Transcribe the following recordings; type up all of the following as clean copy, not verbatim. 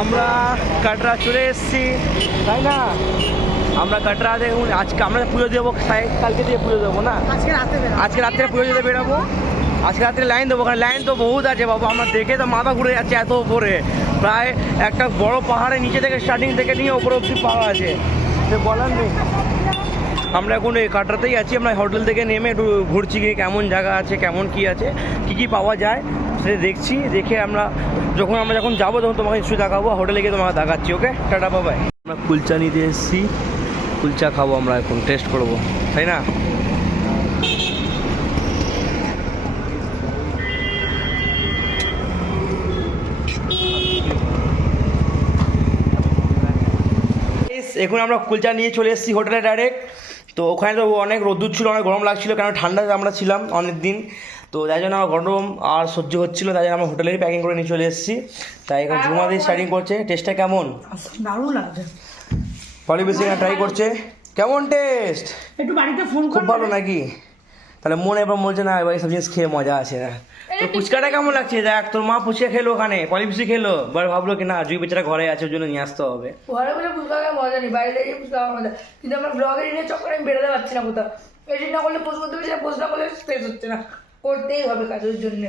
আমরা কাটরা চলে এসেছি, তাই না? আমরা কাটরা দেখুন, আজকে আমরা পুজো দেবো, কালকে দিয়ে পুজো দেবো না, আজকে রাত্রে পুজো দিতে বেরোবো। আজকে রাত্রে লাইন দেবো, ওখানে লাইন তো বহুত আছে বাবা, আমরা দেখে তো মাথা ঘুরে যাচ্ছে, এত উপরে প্রায় একটা বড় পাহাড়ে নিচে থেকে স্টার্টিং থেকে নিয়ে ওপরে অব্দি পাহাড় আছে, তো বলার নেই। আমরা এখন এই কাটরাতেই আছি, আমরা হোটেল থেকে নেমে একটু ঘুরছি, গিয়ে কেমন জায়গা আছে, কেমন কি আছে, কি কি পাওয়া যায় সেটা দেখছি। দেখে আমরা যখন যাবো তখন তোমাকে নিশ্চয়ই দেখাবো, হোটেলে গিয়ে তোমাকে দেখাচ্ছি। ওকে, টাটা বাবাই। আমরা কুলচা নিতে এসেছি, কুলচা খাবো আমরা, এখন টেস্ট করবো, তাই না? এখন আমরা কুলচা নিয়ে চলে এসেছি হোটেলে ডাইরেক্ট। তো ওখানে তো অনেক রোদ্দুর ছিল, অনেক গরম লাগছিল, কারণ ঠান্ডাতে আমরা ছিলাম অনেক দিন, তো তাই জন্য আমার গরম আর সহ্য হচ্ছিলো, তাই জন্য আমরা হোটেলেই প্যাকিং করে নিয়ে চলে এসেছি। তাই এখন ঝুমা দিয়ে স্টার্টিং করছে। টেস্টটা কেমন? দারুণ লাগছে। পলি বেশি ট্রাই করছে, কেমন টেস্ট? একটু বাড়িতে ফোন খুব ভালো নাকি? তাহলে মনে এবার বলছে না, এবার সব জিনিস খেয়ে মজা আছে না। তো ফুচকাটা কেমন লাগছে? দেখ, তোর মা ফুচকা খেলো, ওখানে পলিপিসি খেলো, এবার ভাবলো কি না জুই বেচারা ঘরে আছে, ওর জন্য নিয়ে আসতে হবে। ঘরে বসে ফুচকা খাওয়ার মজা নেই, বাইরে গিয়ে ফুচকা খাওয়ার মজা। কিন্তু আমার ব্লগের এডিটের চক্করে আমি বেরোতে পারছি না কোথাও। এডিট না করলে পোস্ট করতে পারছি না, পোস্ট না করলে স্পেস হচ্ছে না, করতেই হবে কাজের জন্য।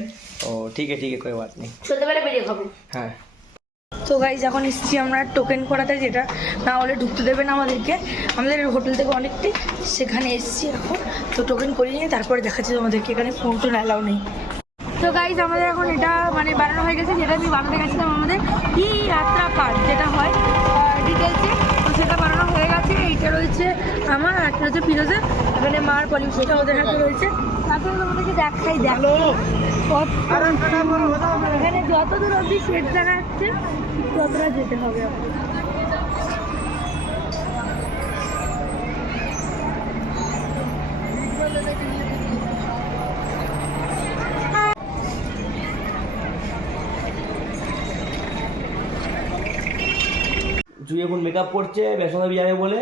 ও ঠিক আছে, কোই বাত নেই, সন্ধ্যাবেলা বেরিয়ে খাবো। হ্যাঁ। তো গাইজ এখন এসেছি আমরা টোকেন করাতে, যেটা না হলে ঢুকতে দেবে না আমাদেরকে। আমাদের হোটেল থেকে অনেকটাই, সেখানে এসেছি এখন। তো টোকেন করিয়ে নিয়ে তারপরে দেখাচ্ছি তোমাদেরকে, এখানে ফোন টোন অ্যালাউ নেই। তো গাইজ আমাদের এখন এটা মানে বানানো হয়ে গেছে, যেটা আমি বানাতে গেছিলাম আমাদের ই যাত্রা কার্ড যেটা হয় ডিটেলসে, তো সেটা বানানো হয়ে গেছে। এইটা রয়েছে আমার, একটা রয়েছে ফিরোজের, এখানে মার পলিউশনটা ওদের হাতে রয়েছে। তারপরে তোমাদেরকে দেখাই, দেখো এখানে যতদূর অবধি সেট দেখা যাচ্ছে ততটা যেতে হবে আমাদের। জুই এখন মেকআপ করছে বৈষ্ণবী যাবে বলে,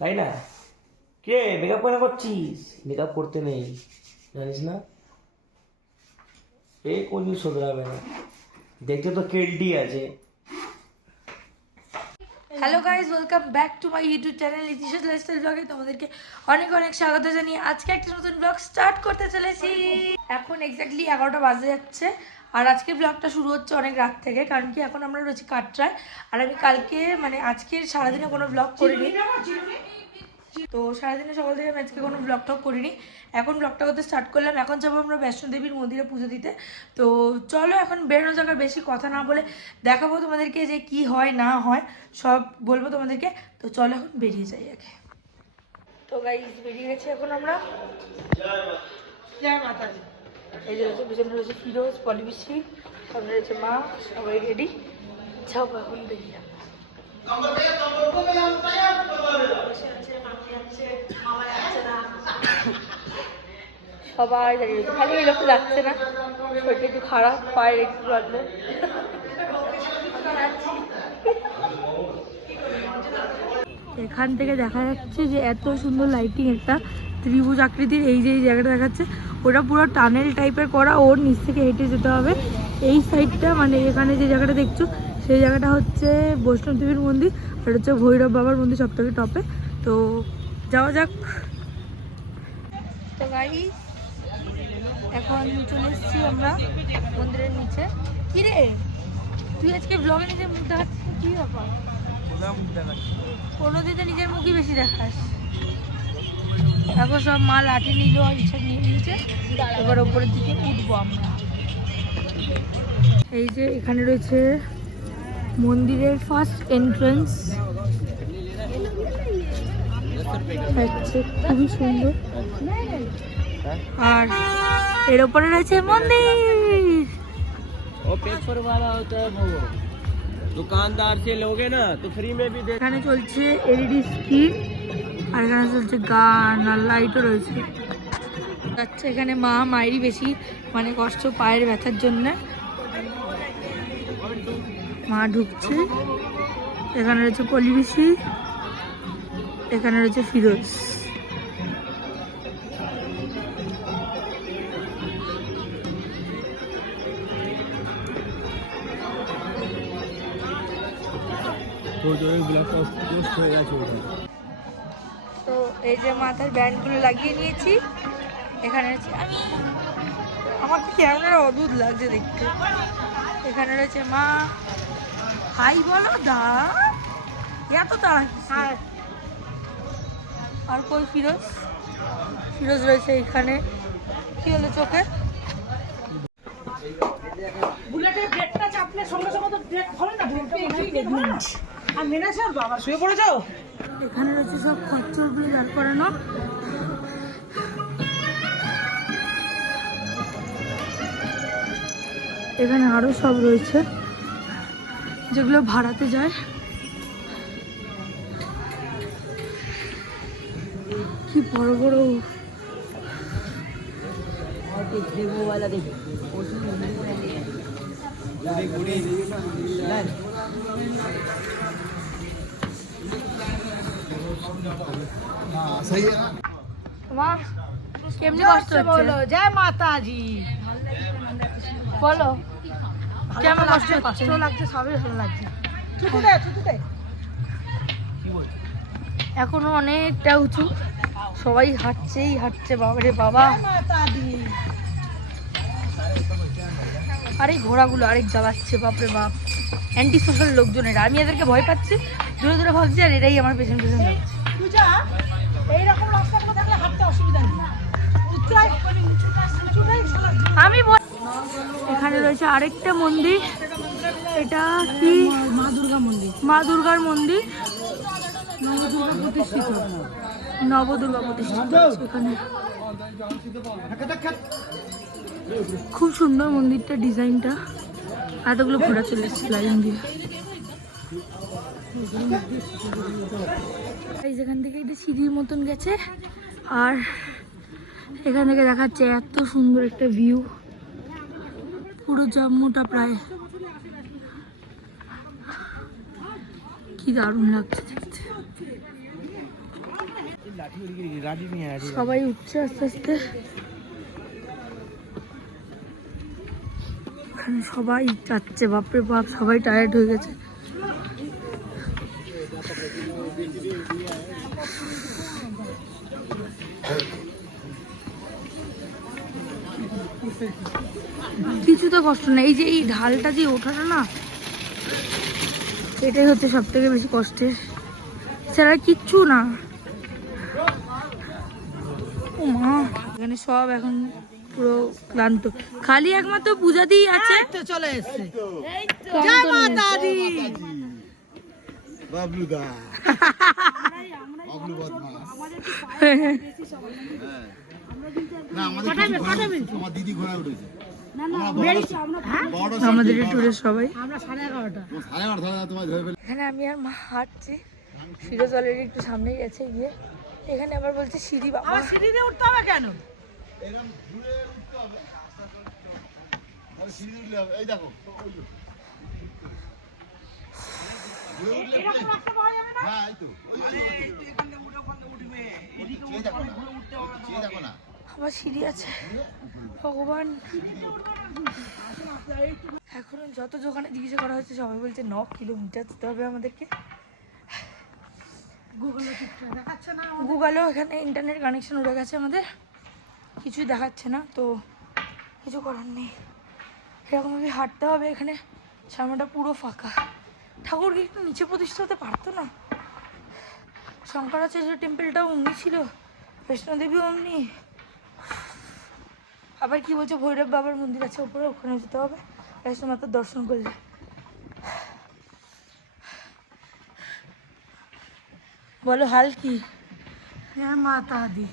তাই না? কে মেকআপ কেন করছিস? মেকআপ করতে নেই, জানিস না? এই কোন জিনিস শোধরাবে না, দেখতে তো কেলটি আছে। Hello guys, welcome back to my YouTube channel ইতিশাস লাইফস্টাইল ব্লগে। তোমাদেরকে অনেক অনেক স্বাগত জানিয়ে আজকে একটা নতুন ব্লগ স্টার্ট করতে চলেছি। এখন এক্স্যাক্টলি 11টা বাজে যাচ্ছে, আর আজকের ব্লগটা শুরু হচ্ছে অনেক রাত থেকে, কারণ কি এখন আমরা রয়েছি কাটরায়। আর আমি কালকে মানে আজকের সারাদিনে কোনো ব্লগ করিনি, তো সারাদিনে সকাল থেকে আমি আজকে কোনো ব্লগ টক করিনি। এখন ব্লগটা করতে স্টার্ট করলাম। এখন যাবো আমরা বৈষ্ণোদেবীর মন্দিরে পুজো দিতে। তো চলো এখন বেরোনো যাক, আর বেশি কথা না বলে দেখাবো তোমাদেরকে যে কি হয় না হয়, সব বলবো তোমাদেরকে। তো চলো এখন বেরিয়ে যাই আগে। তো গাইস বেরিয়ে গেছি এখন আমরা। জয় মাতাজি। এই যে রয়েছে পিছনে রয়েছে ফিরোজ, পলিবিশ্রী, সামনে রয়েছে মা, সবাই রেডি। যাবো এখন বেরিয়ে যাবো। সবাই দাঁড়িয়ে রয়েছে, খালি এই লোকটা যাচ্ছে না, শরীরটা একটু খারাপ, পায়ের একটু প্রবলেম। এখান থেকে দেখা যাচ্ছে যে এত সুন্দর লাইটিং, একটা ত্রিভুজ আকৃতির এই যে এই জায়গাটা দেখাচ্ছে, ওটা পুরো টানেল টাইপের করা, ওর নিচ থেকে হেঁটে যেতে হবে। এই সাইডটা মানে এখানে যে জায়গাটা দেখছো সেই জায়গাটা হচ্ছে বৈষ্ণব দেবীর মন্দির, আর হচ্ছে ভৈরব বাবার মন্দির সব থেকে টপে। তো যাওয়া যাক। তো গাইস এখন চলে এসেছি আমরা মন্দিরের নিচে। কি রে তুই আজকে ব্লগে নিজের মুখ দেখাচ্ছিস, কি ব্যাপার? কোনোদিন তো নিজের মুখই বেশি দেখাস। এখন সব মা লাঠি নিল আর ইচ্ছা নিয়ে নিয়েছে, এবার ওপরের দিকে উঠবো আমরা। এই যে এখানে রয়েছে মন্দিরের ফার্স্ট এন্ট্রান্স, খুবই সুন্দর। আর এর উপরে রয়েছে মন্দির। वो पेपर वाला होता है वो दुकानदार से लोगे ना तो फ्री में भी दे। এখানে চলছে এলইডি স্ক্রিন, আর এখানে চলছে গান, আর লাইটও রয়েছে। আচ্ছা এখানে মা মায়েরই বেশি মানে কষ্ট, পায়ের ব্যথার জন্য মা ঢুকছে। এখানে রয়েছে পলিবিশি, এখানে রয়েছে ফিরোজ। তো এই যে মাথার ব্যান্ডগুলো লাগিয়ে নিয়েছি। এখানে আছে আমি, আমার ক্যামেরা অদ্ভুত লাগছে দেখতে। এখানে রয়েছে মা। হাই বলো দা, এত তাড়া কিসের? আর কই ফিরোজ? ফিরোজ রয়েছে এখানে। কি হলো চোখে? বুলেটের ব্রেকটা চাপলে সঙ্গে সঙ্গে তো ব্রেক ধরে না, আর মেনে স্যার বাবা শুয়ে পড়ে যাও। এখানে রয়েছে সব খচ্চরগুলো দাঁড় করানো। এখানে আরো সব রয়েছে যেগুলো ভাড়াতে যায়। কি বড় বড়। মা কেমনি কষ্ট হচ্ছে? জয় মাতাজি। বলো কেমন কষ্ট হচ্ছে? ভালো লাগছে, সবই ভালো লাগছে। ছুটু দে, ছুটু দে। এখনো অনেকটা উঁচু, সবাই হাঁটছেই হাঁটছে। বাবারে বাবা, মাতাজি। আর এই ঘোড়াগুলো আরেক জ্বালাচ্ছে, বাপরে বাপ। অ্যান্টি সোশ্যাল লোকজনেরা, আমি এদেরকে ভয় পাচ্ছি, দূরে দূরে ভাবছি, আর এরাই আমার পেছন পেছন যাচ্ছে। পূজা, এইরকম রাস্তাগুলো থাকলে হাঁটতে অসুবিধা নেই। উঁচুটাই আমি এখানে রয়েছে আরেকটা মন্দির। এটা কি? মা দুর্গা মন্দির। মা দুর্গার মন্দির, নবদুর্গা প্রতিষ্ঠিত। নবদুর্গা প্রতিষ্ঠিত হয়েছে এখানে। খুব সুন্দর মন্দিরটা, ডিজাইনটা। এতগুলো ঘোড়া চলে এসেছে লাইন দিয়ে। এই যেখান থেকে এটা সিঁড়ির মতন গেছে, আর এখান থেকে দেখাচ্ছে এত সুন্দর একটা ভিউ, পুরো জম্মুটা প্রায়। কি দারুণ লাগছে দেখতে। সবাই উঠছে আস্তে আস্তে। এখানে সবাই যাচ্ছে, বাপরে বাপ, সবাই টায়ার্ড হয়ে গেছে। কিছুতে কষ্ট নেই, এই যে এই ঢালটা দিয়ে ওঠাটা না, এটাই হচ্ছে সব থেকে বেশি কষ্টের, ছাড়া কিচ্ছু না। ও মা, এখানে সব এখন পুরো ক্লান্ত, খালি একমাত্র পূজাতেই আছে। তো চলে এসছে। জয় মাতাজি। বাবলুদা বাবলু বদমাস না আমাদের আমার দিদি ঘোড়ায় উঠেছে আমাদের ট্যুরের সবাই। আমরা 11:30। 11:30 তোমার ধরে ফেলে এখানে আমি আর মা হাঁটছি, ফিরোজ অলরেডি একটু সামনেই গেছে গিয়ে। এখানে আবার বলছে সিঁড়ি, বাবা আমার সিঁড়ি দিয়ে উঠতে হবে কেন? এরকম ঘুরে উঠতে হবে। আর সিঁড়ি উঠলে হবে, এই দেখো ওই যে। ঘুরে উঠলে হ্যাঁ এই তো ওই যে এখানে উঠবে এদিকে দেখো না, চেয়ে দেখো না। আবার সিঁড়ি আছে, ভগবান। এখন যত দোকানে জিজ্ঞাসা করা হচ্ছে সবাই বলছে 9 কিলোমিটার যেতে হবে আমাদেরকে। গুগলে কিছু দেখাচ্ছে না। গুগলেও এখানে ইন্টারনেট কানেকশন উঠে গেছে আমাদের, কিছুই দেখাচ্ছে না, তো কিছু করার নেই। এরকমভাবে হাঁটতে হবে। এখানে সামনেটা পুরো ফাঁকা। ঠাকুর কি একটু নিচে প্রতিষ্ঠা হতে পারতো না? শঙ্করাচার্য টেম্পলটাও অমনি ছিল, বৈষ্ণোদেবী অমনি। আবার কি বলছে, ভৈরব বাবার মন্দির আছে ওপরে, ওখানে যেতে হবে বৈষ্ণো মাতার দর্শন করলে। বলো হাল কি? জয় মাতাজি।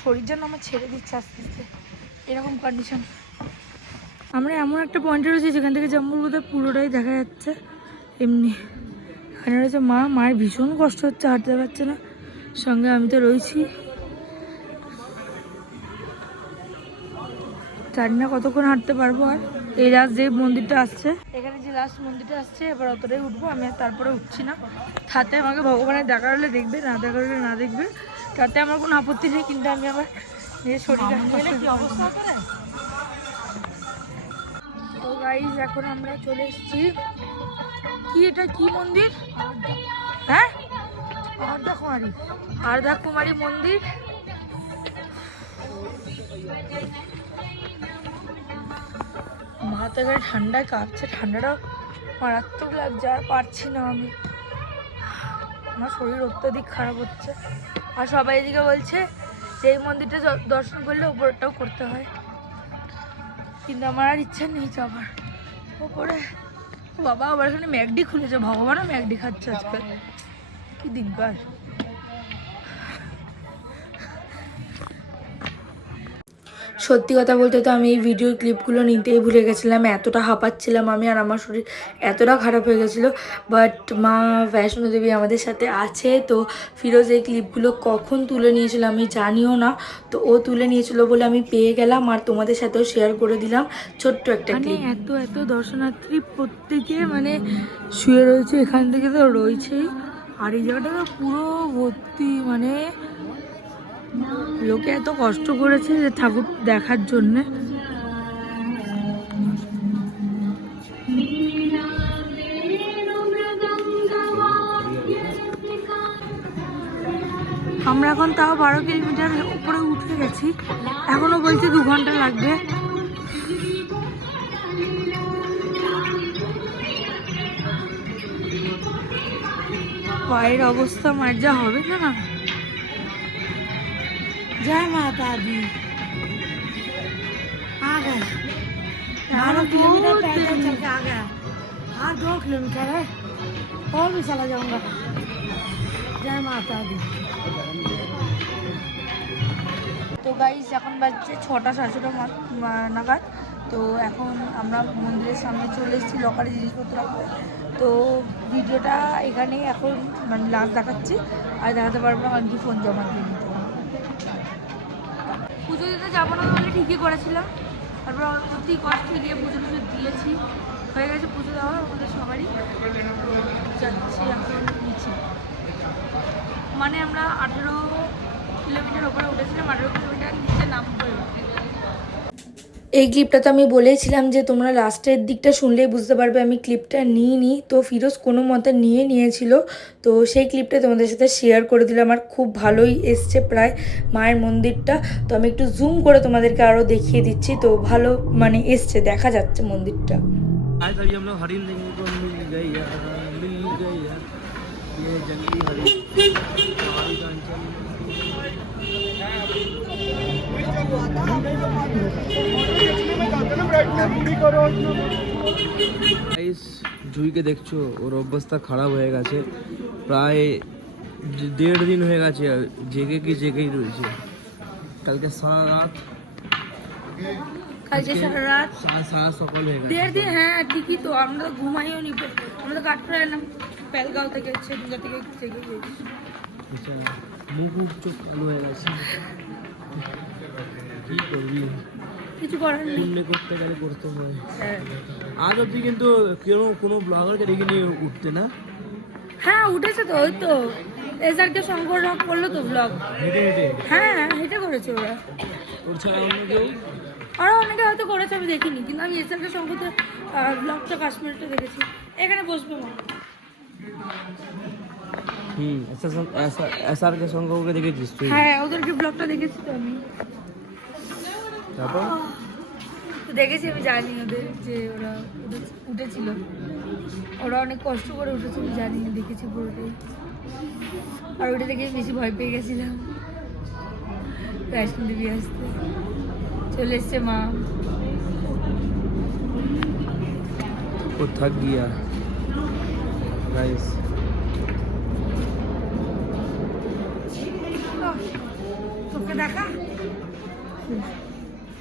শরীর যেন আমার ছেড়ে দিচ্ছে আস্তে আস্তে, এরকম কন্ডিশন। আমরা এমন একটা পয়েন্টে রয়েছি যেখান থেকে জম্মুর বোধহয় পুরোটাই দেখা যাচ্ছে। এমনি এখানে রয়েছে মা, মায়ের ভীষণ কষ্ট হচ্ছে, হাঁটতে পারছে না, সঙ্গে আমি তো রয়েছি। জানি না কতক্ষণ হাঁটতে পারবো। আর এই লাস্ট যে মন্দিরটা আসছে, এখানে যে লাস্ট মন্দিরটা আসছে, এবার অতটাই উঠবো আমি, আর তারপরে উঠছি না। তাতে আমাকে ভগবানের দেখা হলে দেখবে, না দেখা হলে না দেখবে, তাতে আমার কোনো আপত্তি নেই, কিন্তু আমি আমার নিজের শরীরে কি অবস্থা করে। তো তো গাইস এখন আমরা চলে এসেছি, কি এটা কি মন্দির? হ্যাঁ, আর্ধা কুমারী মন্দির। মাথা গায়ে ঠান্ডায় কাঁপছে, ঠান্ডাটাও মারাত্মক লাগছে, আর পারছি না আমি, আমার শরীর অত্যধিক খারাপ হচ্ছে। আর সবাই এদিকে বলছে যে এই মন্দিরটা দর্শন করলে উপরটাও করতে হয়, কিন্তু আমার আর ইচ্ছা নেই যাবার ওপরে। বাবা আবার এখানে ম্যাকডি খুলেছে, ভগবানও ম্যাকডি খাচ্ছে আজকাল, কি দিনকার। সত্যি কথা বলতে তো আমি এই ভিডিওর ক্লিপগুলো নিতেই ভুলে গেছিলাম, এতটা হাঁপাচ্ছিলাম আমি, আর আমার শরীর এতটা খারাপ হয়ে গেছিলো। বাট মা বৈষ্ণোদেবী আমাদের সাথে আছে, তো ফিরোজ এই ক্লিপগুলো কখন তুলে নিয়েছিল আমি জানিও না, তো ও তুলে নিয়েছিল বলে আমি পেয়ে গেলাম, আর তোমাদের সাথেও শেয়ার করে দিলাম ছোট্ট একটা ক্লিপ। এত দর্শনার্থী প্রত্যেকে মানে শুয়ে রয়েছে, এখান থেকে তো রয়েছেই, আর এই জায়গাটা তো পুরো ভর্তি, মানে লোকে এত কষ্ট করেছে যে ঠাকুর দেখার জন্যে। আমরা এখন তাও 12 কিলোমিটার উপরে উঠে গেছি, এখনো বলছে 2 ঘন্টা লাগবে। পায়ের অবস্থা মার যা হবে না। जय माता दी। आ गए 12 किलोमीटर पैदल चल के आ गया, हाँ 2 किलोमीटर है, और भी चला जाऊंगा। जय माता दी। তো গাইস এখন বাজছে 6টা 7:30 নাগাদ, তো এখন আমরা মন্দিরের সামনে চলে এসেছি লকারে জিনিসপত্র রাখতে। তো ভিডিওটা এখানেই এখন মানে লাস্ট দেখাচ্ছি, আর দেখাতে পারবো না কারণ কি ফোন জমা দিয়ে নিতে হবে। পুজো দিতে যাবো না বলে ঠিকই করেছিলাম, তারপর অতি কষ্টে গিয়ে পুজো টুজো দিয়েছি, হয়ে গেছে পুজো দেওয়া আমাদের সবারই। যাচ্ছি এখন নিচে, মানে আমরা 18 কিলোমিটার ওপরে উঠেছিলাম, 18 কিলোমিটার নিচে নামবো। এই ক্লিপটা তো আমি বলেছিলাম যে তোমরা লাস্টের দিকটা শুনলেই বুঝতে পারবে আমি ক্লিপটা নিইনি, তো ফিরোজ কোনো মতে নিয়েছিল, তো সেই ক্লিপটা তোমাদের সাথে শেয়ার করে দিলাম। আর খুব ভালোই এসছে প্রায় মায়ের মন্দিরটা, তো আমি একটু জুম করে তোমাদেরকে আরও দেখিয়ে দিচ্ছি, তো ভালো মানে এসছে, দেখা যাচ্ছে মন্দিরটা। आज अभी हम लोग हरिण देखने को मिल गया, ये जंगली हरिण। জুইকে দেখছো, ওর অবস্থা খারাপ হয়ে গেছে, প্রায় 1.5 দিন হয়ে গেছে জেগেই রয়েছে। কালকে সারা রাত সারা সকাল হয়ে গেছে, 1.5 দিন। হ্যাঁ ঠিকই তো, আমরা তো ঘুমাইও নি, আমরা তো কাঠপুরা এলাম পেলগাঁও থেকে, সেদিনটা থেকে জেগে গেছি। মুখ চোখ কালো হয়ে গেছে, কি করবি, কিছু করার নেই, পুণ্য করতে গেলে করতে হয়। আজ অব্দি কিন্তু কোনো ব্লগারকে দেখিনি উঠতে না। হ্যাঁ উঠেছে তো, ওই তো এসআরকে শঙ্কর রক করলো তো ব্লগ, হেঁটে হেঁটে, হ্যাঁ হেঁটে করেছে ওরা, ওর ছাড়া অন্য কেউ? আরও অনেকে হয়তো করেছে, আমি দেখিনি, কিন্তু আমি এসআরকে শঙ্করের ব্লগটা কাশ্মীরটা দেখেছি। এখানে বসবে মা। এসআরকে শঙ্করকে দেখেছিস তুই? হ্যাঁ ওদেরকে ব্লগটা দেখেছি তো আমি, তারপর তো দেখেছি, আমি জানি ওদের যে ওরা উঠেছিল, ওরা অনেক কষ্ট করে উঠেছিল, জানি দেখেছি পুরোটাই। আর ওটা দেখে বেশি ভয় পেয়ে গেছিলাম, বৈষ্ণোদেবী আসতে চলে এসছে মা। वो थक गया गाइस। তোকে দেখা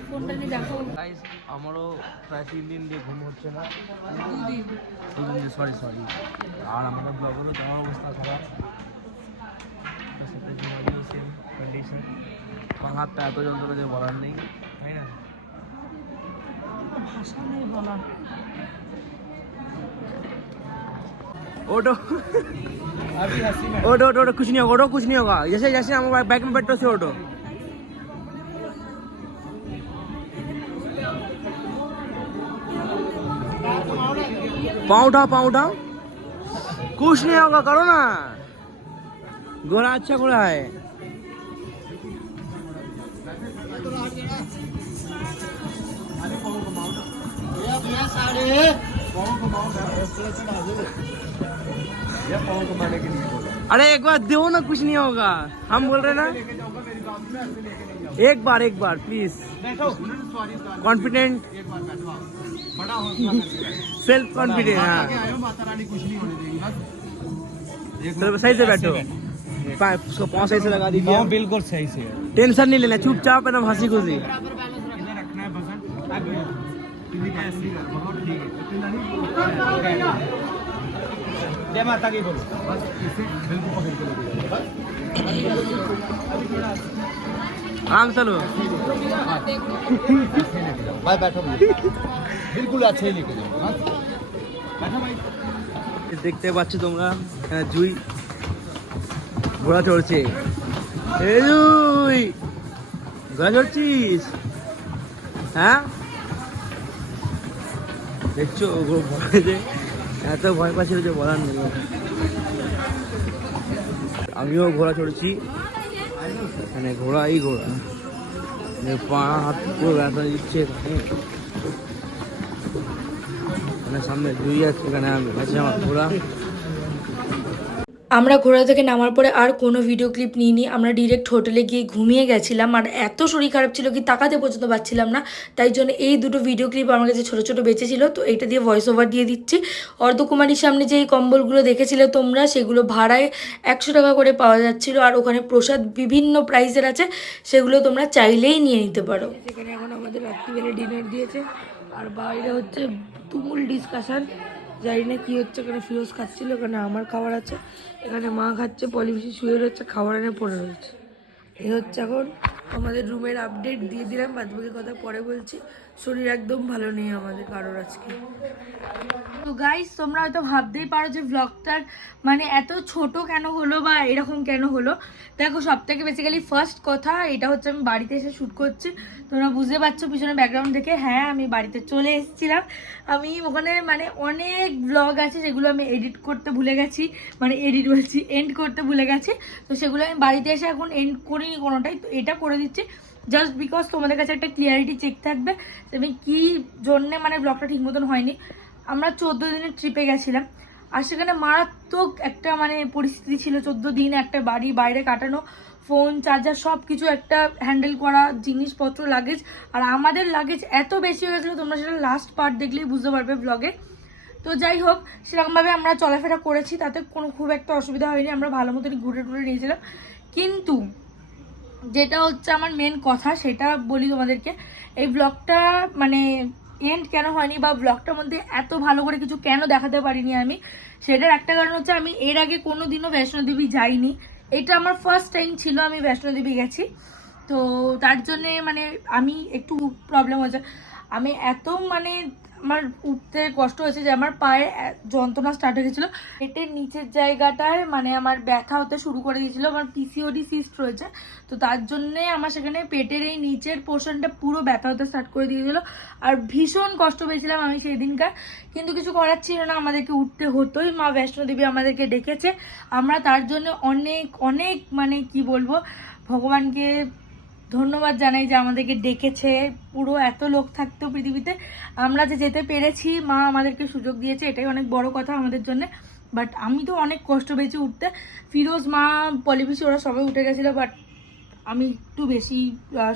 ফোনটা নিয়ে দেখো গাইস, আমারও প্রায় 3 দিন দিয়ে ঘুম হচ্ছে না, 2 দিন। সরি। আর আমাদের ব্লগেরও তোমার অবস্থা খারাপ, কন্ডিশন, আমার হাত পা এত যন্ত্রণা দিয়ে বলার নেই, তাই না? ভাষা নেই বলার। ओटो कुछ नहीं होगा, जैसे हमारे बैक में बैठो से ऑटो। पाँव उठाओ कुछ नहीं होगा, करो ना। घोड़ा अच्छा घोड़ा है। अरे एक बार दो ना, कुछ नहीं होगा, हम बोल रहे ना। एक बार प्लीज, कॉन्फिडेंट, सेल्फ कॉन्फिडेंट। हाँ तो सही से बैठो, उसको पाँव सही से लगा दीजिए। बिल्कुल सही से टेंशन नहीं लेना, चुपचाप एकदम हंसी खुशी। जय माता की बोलो। आराम से लो भाई, बैठो बिल्कुल अच्छे ही लेके जाओ। बैठो भाई। দেখতে পাচ্ছ তোমরা, জুই ঘোড়া চড়ছে। এই জুই, ঘোড়া চড়ছিস? হ্যাঁ দেখছো ভয়ে এত ভয় পাচ্ছিল যে বলার নেই। আমিও ঘোড়া চড়ছি, এখানে ঘোড়াই ঘোড়া, পা হাত পুরো ব্যথা দিচ্ছে। এখানে সামনে জুই আছে, এখানে আমি আছে আমার ঘোড়া। আমরা ঘোড়া থেকে নামার পরে আর কোনো ভিডিও ক্লিপ নিইনি, আমরা ডিরেক্ট হোটেলে গিয়ে ঘুমিয়ে গেছিলাম। আর এত শরীর খারাপ ছিল কি তাকাতে পর্যন্ত পারছিলাম না, তাই জন্য এই দুটো ভিডিও ক্লিপ আমার কাছে ছোটো ছোটো বেঁচে ছিল, তো এইটা দিয়ে ভয়েস ওভার দিয়ে দিচ্ছি। অর্ধকুমারীর সামনে যে এই কম্বলগুলো দেখেছিলে তোমরা, সেগুলো ভাড়ায় 100 টাকা করে পাওয়া যাচ্ছিলো। আর ওখানে প্রসাদ বিভিন্ন প্রাইসের আছে, সেগুলো তোমরা চাইলেই নিয়ে নিতে পারো। সেখানে এখন আমাদের রাত্রিবেলা ডিনার দিয়েছে, আর বাইরে হচ্ছে তুমুল ডিসকাশন, জানি না কী হচ্ছে। এখানে ফিরোজ খাচ্ছিল, এখানে আমার খাবার আছে, এখানে মা খাচ্ছে, পলিবেশি শুয়ে রয়েছে, খাবার এনে পড়ে রয়েছে। এই হচ্ছে এখন আমাদের রুমের আপডেট দিয়ে দিলাম, বাদবাকি কথা পরে বলছি। শরীর একদম ভালো নেই আমাদের কারোর আজকে। তো গাইস, তোমরা হয়তো ভাবতেই পারো যে ব্লগটার মানে এত ছোট কেন হলো বা এরকম কেন হলো। দেখো, সব থেকে বেসিক্যালি ফার্স্ট কথা এটা হচ্ছে আমি বাড়িতে এসে শ্যুট করছি। তোমরা বুঝতে পারছো পিছনে ব্যাকগ্রাউন্ড দেখে। হ্যাঁ, আমি বাড়িতে চলে এসেছিলাম। আমি ওখানে মানে অনেক ব্লগ আছে যেগুলো আমি এডিট করতে ভুলে গেছি, মানে এন্ড করতে ভুলে গেছি। তো সেগুলো আমি বাড়িতে এসে এখন এন্ড করিনি কোনোটাই, তো এটা করে দিচ্ছি জাস্ট বিকজ তোমাদের কাছে একটা ক্লিয়ারিটি চেক থাকবে আমি কী জন্যে মানে ব্লগটা ঠিক মতন হয়নি। আমরা 14 দিনের ট্রিপে গেছিলাম, আর সেখানে মারাত্মক একটা মানে পরিস্থিতি ছিল। 14 দিন একটা বাড়ি বাইরে কাটানো, ফোন চার্জার সব কিছু একটা হ্যান্ডেল করা, জিনিসপত্র লাগেজ। আর আমাদের লাগেজ এত বেশি হয়ে গেছিলো, তোমরা সেটা লাস্ট পার্ট দেখলেই বুঝতে পারবে ব্লগে। তো যাই হোক, সেরকমভাবে আমরা চলাফেরা করেছি, তাতে কোনো খুব একটা অসুবিধা হয়নি, আমরা ভালো মতনই ঘুরে টুরে নিয়েছিলাম। কিন্তু যেটা হচ্ছে আমার মেন কথা, সেটা বলি তোমাদেরকে। এই ব্লগটা মানে এন্ড কেন হয়নি বা ব্লগটার মধ্যে এত ভালো করে কিছু কেন দেখাতে পারিনি আমি, সেটার একটা কারণ হচ্ছে আমি এর আগে কোনো দিনও বৈষ্ণোদেবী যাইনি। এটা আমার ফার্স্ট টাইম ছিল আমি বৈষ্ণোদেবী গেছি। তো তার জন্যে মানে আমি একটু প্রবলেম হয়েছে। আমি এত মানে আমার উঠতে কষ্ট হয়েছে যে আমার পায়ে যন্ত্রণা স্টার্ট হয়ে গেছিলো, পেটের নিচের জায়গাটায় মানে আমার ব্যথা হতে শুরু করে দিয়েছিলো। আমার পিসিওডি সিস্ট রয়েছে, তো তার জন্যে আমার সেখানে পেটের এই নিচের পোর্শনটা পুরো ব্যথা হতে স্টার্ট করে দিয়েছিলো, আর ভীষণ কষ্ট পেয়েছিলাম আমি সেই দিনকার। কিন্তু কিছু করার ছিল না, আমাদেরকে উঠতে হতোই। মা বৈষ্ণোদেবী আমাদেরকে ডেকেছে, আমরা তার জন্য অনেক অনেক মানে কি বলবো, ভগবানকে ধন্যবাদ জানাই যে আমাদেরকে ডেকেছে। পুরো এত লোক থাকতেও পৃথিবীতে আমরা যে যেতে পেরেছি, মা আমাদেরকে সুযোগ দিয়েছে, এটাই অনেক বড় কথা আমাদের জন্য। বাট আমি তো অনেক কষ্ট পেয়েছি উঠতে। ফিরোজ, মা, পলিপিসি ওরা সবাই উঠে গেছিলো, বাট আমি একটু বেশি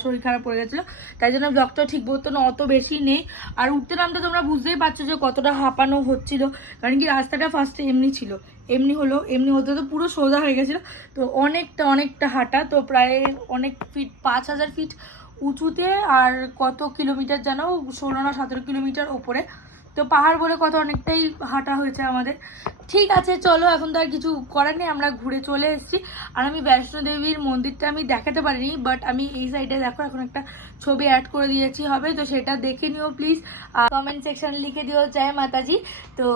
শরীর খারাপ পড়ে গেছিলো, তাই জন্য ব্লগটা ঠিক মতন অত বেশি নেই। আর উঠতে নামতে তোমরা বুঝতেই পারছো যে কতটা হাঁপানো হচ্ছিলো, কারণ কি রাস্তাটা ফার্স্টে এমনি ছিল, এমনি হতে তো পুরো সোজা হয়ে গেছিলো। তো অনেকটা হাঁটা, তো প্রায় অনেক ফিট, 5000 ফিট উঁচুতে, আর কত কিলোমিটার জানো, 16 না 17 কিলোমিটার ওপরে। তো পাহাড় বলে কত অনেকটাই হাঁটা হয়েছে আমাদের। ঠিক আছে, চলো, এখন তো আর কিছু করার নেই, আমরা ঘুরে চলে এসেছি। আর আমি বৈষ্ণোদেবীর মন্দিরটা আমি দেখাতে পারিনি, বাট আমি এই সাইডে দেখো এখন একটা ছবি অ্যাড করে দিয়েছি হবে, তো সেটা দেখে নিও প্লিজ। কমেন্ট সেকশন লিখে দিও জয় মাতাজি। তো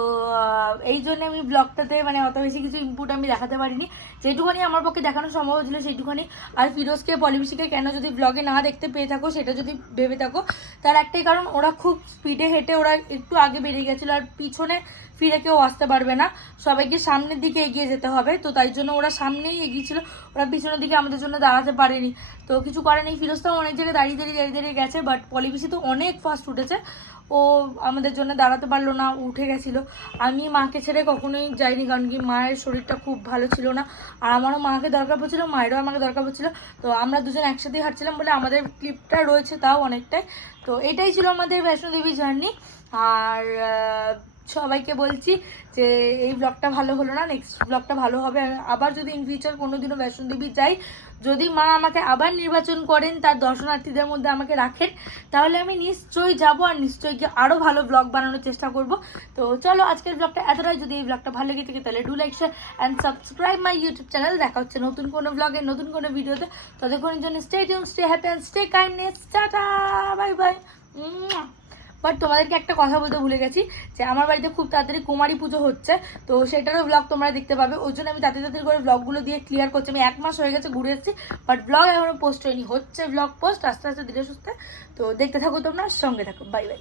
এই জন্য আমি ব্লগটাতে মানে অত বেশি কিছু ইনপুট আমি দেখাতে পারিনি, যেটুখানি আমার পক্ষে দেখানো সম্ভব হয়েছিল সেইটুখানি। আর ফিরোজকে, পলিপিসিকে কেন যদি ব্লগে না দেখতে পেয়ে থাকো সেটা যদি ভেবে থাকো, তার একটাই কারণ, ওরা খুব স্পিডে হেঁটে ওরা একটু আগে বেরিয়ে গেছিলো, আর পিছনে ফিরে কেউ আসতে পারবে না, সবাইকে সামনের দিকে এগিয়ে যেতে হবে। তো তাই জন্য ওরা সামনেই এগিয়েছিল, ওরা পিছনের দিকে আমাদের জন্য দাঁড়াতে পারেনি। তো কিছু করে নেই, ফিরোজটাও অনেক জায়গায় দাঁড়িয়ে গেছে, বাট পলিপিসি তো অনেক ফাস্ট উঠেছে, ও আমাদের জন্য দাঁড়াতে পারলো না, উঠে গেছিলো। আমি মাকে ছেড়ে কখনোই যাইনি, কারণ কি মায়ের শরীরটা খুব ভালো ছিল না, আর আমারও মাকে দরকার পড়ছিল, মায়েরও আমাকে দরকার পড়ছিল। তো আমরা দুজন একসাথেই হাঁটছিলাম বলে আমাদের ক্লিপটা রয়েছে তাও অনেকটাই। তো এটাই ছিল আমাদের বৈষ্ণোদেবী জার্নি। আর সবাইকে বলছি যে এই ব্লগটা ভালো হলো না, নেক্সট ব্লগটা ভালো হবে। আবার যদি ইন ফিউচার কোনোদিনও বৈষ্ণোদেবী যাই, যদি মা আমাকে আবার নির্বাচন করেন, তার দর্শনার্থীদের মধ্যে আমাকে রাখেন, তাহলে আমি নিশ্চয়ই যাব, আর নিশ্চয়ই গিয়ে আরও ভালো ব্লগ বানানোর চেষ্টা করব। তো চলো আজকের ব্লগটা এতটাই। যদি এই ব্লগটা ভালো লেগে থাকে তাহলে do like, share and subscribe my YouTube channel. দেখা হচ্ছে নতুন কোনো ব্লগে, নতুন কোনো ভিডিওতে। ততক্ষণের জন্য stay tune, stay happy and stay kindness. Tata, bye bye. But তোমাদেরকে একটা কথা বলতে ভুলে গেছি, যে আমার বাড়িতে খুব তাড়াতাড়ি কুমারী পুজো হচ্ছে, তো সেটারও ব্লগ তোমরা দেখতে পাবে। ওই জন্য আমি তাড়াতাড়ি করে ব্লগগুলো দিয়ে ক্লিয়ার করছি। আমি 1 মাস হয়ে গেছে ঘুরে এসেছি, বাট ব্লগ এখনো পোস্ট হয়নি, হচ্ছে ব্লগ পোস্ট আস্তে আস্তে ধীরে সুস্থে। তো দেখতে থাকো, তোমরা সঙ্গে থাকো। Bye bye.